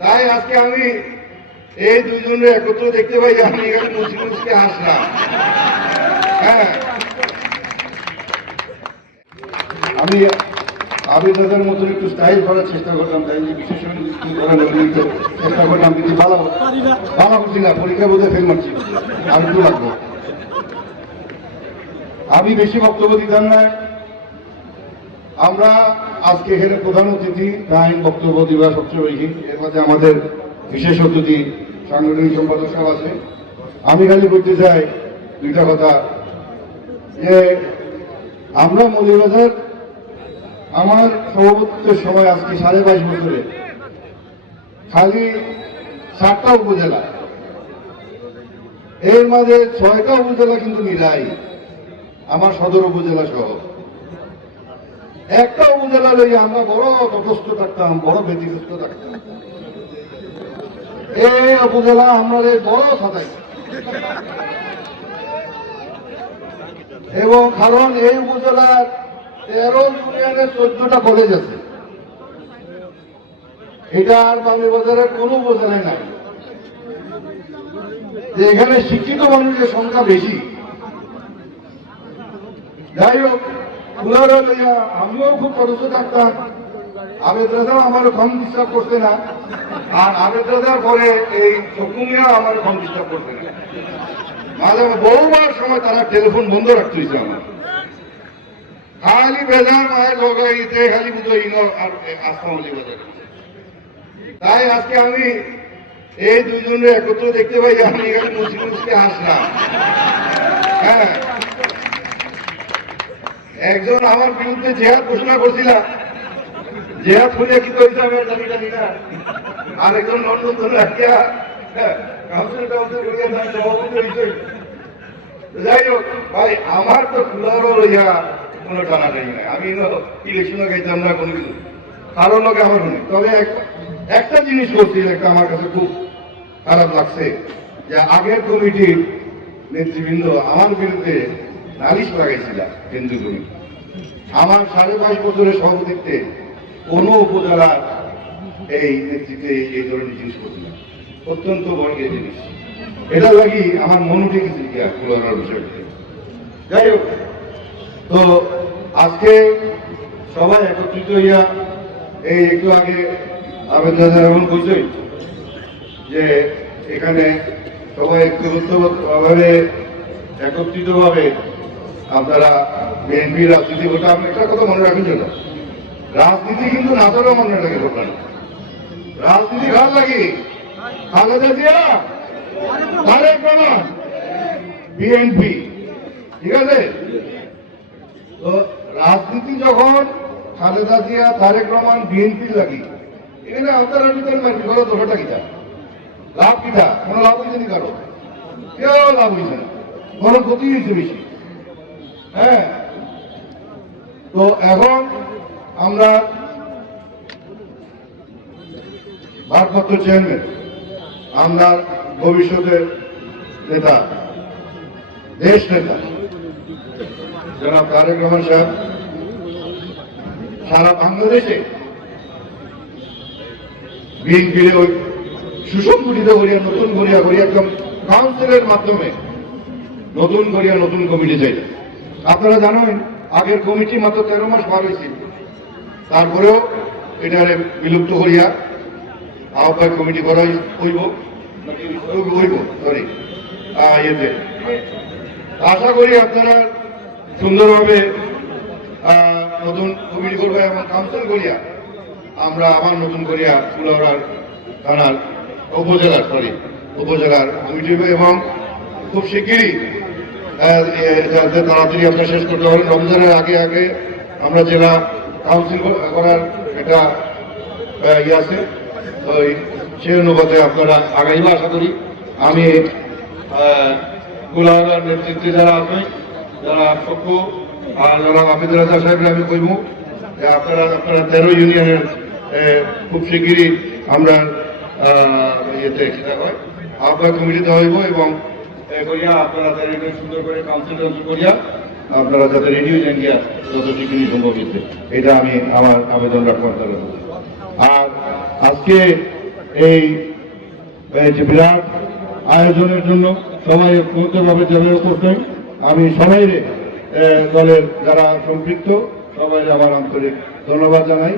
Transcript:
তাই আজকে আমি এই দুজনের একত্র দেখতে পাই যে আমি এখানে মুচি মুচকে আসলাম। হ্যাঁ। আমি আবির দাদার মতন একটু স্টাইল করার চেষ্টা করলাম, তাই যে বিশেষ করে চেষ্টা করলাম কিন্তু ভালো ভালো করছি না পরীক্ষা বোধে ফেল মারছি আর একটু লাগবো আমি বেশি বক্তব্য দিতাম না। আমরা আজকে এখানে প্রধান অতিথি তাই বক্তব্য দিবা সবচেয়ে বেশি। এর মধ্যে আমাদের বিশেষ অতিথি সাংগঠনিক সম্পাদক সব আছে। আমি খালি বলতে চাই দুইটা কথা। যে আমরা মৌলিবাজার আমার সভাপতিত্বের সময় আজকে সাড়ে বাইশ বছরে খালি সাতটা উপজেলা। এর মাঝে ছয়টা উপজেলা কিন্তু নিরাই। আমার সদর উপজেলা সহ। একটা উপজেলা লই আমরা বড় তটস্থ থাকতাম, বড় ব্যতিগ্রস্ত থাকতাম। এই উপজেলা আমাদের বড় সাদাই এবং কারণ এই উপজেলার তেরো ইউনিয়নের চোদ্দটা কলেজ আছে। এটা আর বাজারের কোনো উপজেলায় নাই। এখানে শিক্ষিত মানুষের সংখ্যা বেশি। যাই হোক আমার করতে না। আর এই আমার বহুবার সময় তারা টেলিফোন বন্ধ রাখতে আমার। খালি বেজার মায়ের লগাইতে খালি বুঝো আর তাই আজকে আমি এই দুজনের একত্র দেখতে পাই আমি এখানে মুচি মুচকে আসলাম হ্যাঁ। একজন আমার বিরুদ্ধে জেহাদ ঘোষণা করছিলাম জেহাদ খুলে কি করেছে আমি জানি না আর একজন লন্ডন ধরে রাখিয়া হয়েছে যাই হোক, ভাই, আমার তো লইয়া কোনো টানা টানি নাই। আমি ইলেকশনে গাইতাম না কোনো কিছু। কারোর লোকে আমার শুনি তবে একটা জিনিস করছি, একটা আমার কাছে খুব খারাপ লাগছে। যে আগের কমিটির নেতৃবৃন্দ আমার বিরুদ্ধে নালিশ লাগাইছিলাম কেন্দ্রীয় কমিটি আমার সাড়ে পাঁচ বছরের সভাপতিত্বে কোনো উপজেলার এই নেতৃত্বে এই ধরনের জিনিস করছিল অত্যন্ত বর্গের জিনিস। এটা লাগি আমার মন উঠে গেছে বিষয়টা। যাই হোক, তো আজকে সবাই একত্রিত হইয়া এই একটু আগে আবেদন এমন বুঝছই যে এখানে সবাই ভাবে একত্রিত ভাবে আপনারা বিএনপি রাজনীতি করতে আপনি একটা কথা মনে রাখুন জন্য রাজনীতি কিন্তু নাচরও মনে রাখে করবেন রাজনীতি কার লাগে খালেদা জিয়া? তারেক রহমান বিএনপি। ঠিক আছে? তো রাজনীতি যখন খালেদা জিয়া, তারেক রহমান, বিএনপি লাগি, এখানে আপনারা ভিতরে মার্কি করো তোটা কিটা? লাভ কিটা? কোনো লাভ হয়েছে নি কারও। কেউ লাভ হয়েছে না বরং ক্ষতি হয়েছে বেশি। হ্যাঁ। তো এখন আমরা ভারপ্রাপ্ত চেয়ারম্যান, আমরা ভবিষ্যতের নেতা, দেশ নেতা, জনাব তারেক রহমান সাহেব, সারা বাংলাদেশে বিএনপির ওই সুসংগঠিত করিয়া, নতুন করিয়া করিয়া একদম কাউন্সিলের মাধ্যমে নতুন করিয়া নতুন কমিটি চাই আপনারা জানেন, আগের কমিটি মাত্র তেরো মাস পার হয়েছে। তারপরেও এটারে বিলুপ্ত করিয়া আহ্বায়ক কমিটি করা হইব। হইব সরি ইয়েতে। আশা করি আপনারা সুন্দরভাবে নতুন কমিটি করবে এবং কাউন্সিল করিয়া আমরা আবার নতুন করিয়া কুলাউড়ার থানার উপজেলার সরি উপজেলার কমিটি এবং খুব শিগগিরই যাতে তাড়াতাড়ি আমরা শেষ করতে পারেন রমজানের আগে আগে আমরা জেলা কাউন্সিল করার আহ, ইয়ে আছে। ওই সেই অনুপাতে আপনারা আগাইবা আশা করি। আমি কুলাউড়ার নেতৃত্বে যারা আছে যারা পক্ষ আর যারা আবিদ রাজা সাহেব আমি কইব যে আপনারা আপনারা তেরো ইউনিয়নের খুব শিগগিরই আমরা ইয়েতে হয় আপনার কমিটিতে হইব এবং করিয়া আপনারা সুন্দর করে করিয়া আপনারা যাতে রেডিও জানিয়া এটা আমি আমার আবেদন রাখবার আর আজকে এই যে বিরাট আয়োজনের জন্য সবাই ঐক্যভাবে যাবে আমি সবাই দলের যারা সম্পৃক্ত সবাই আমার আন্তরিক ধন্যবাদ জানাই।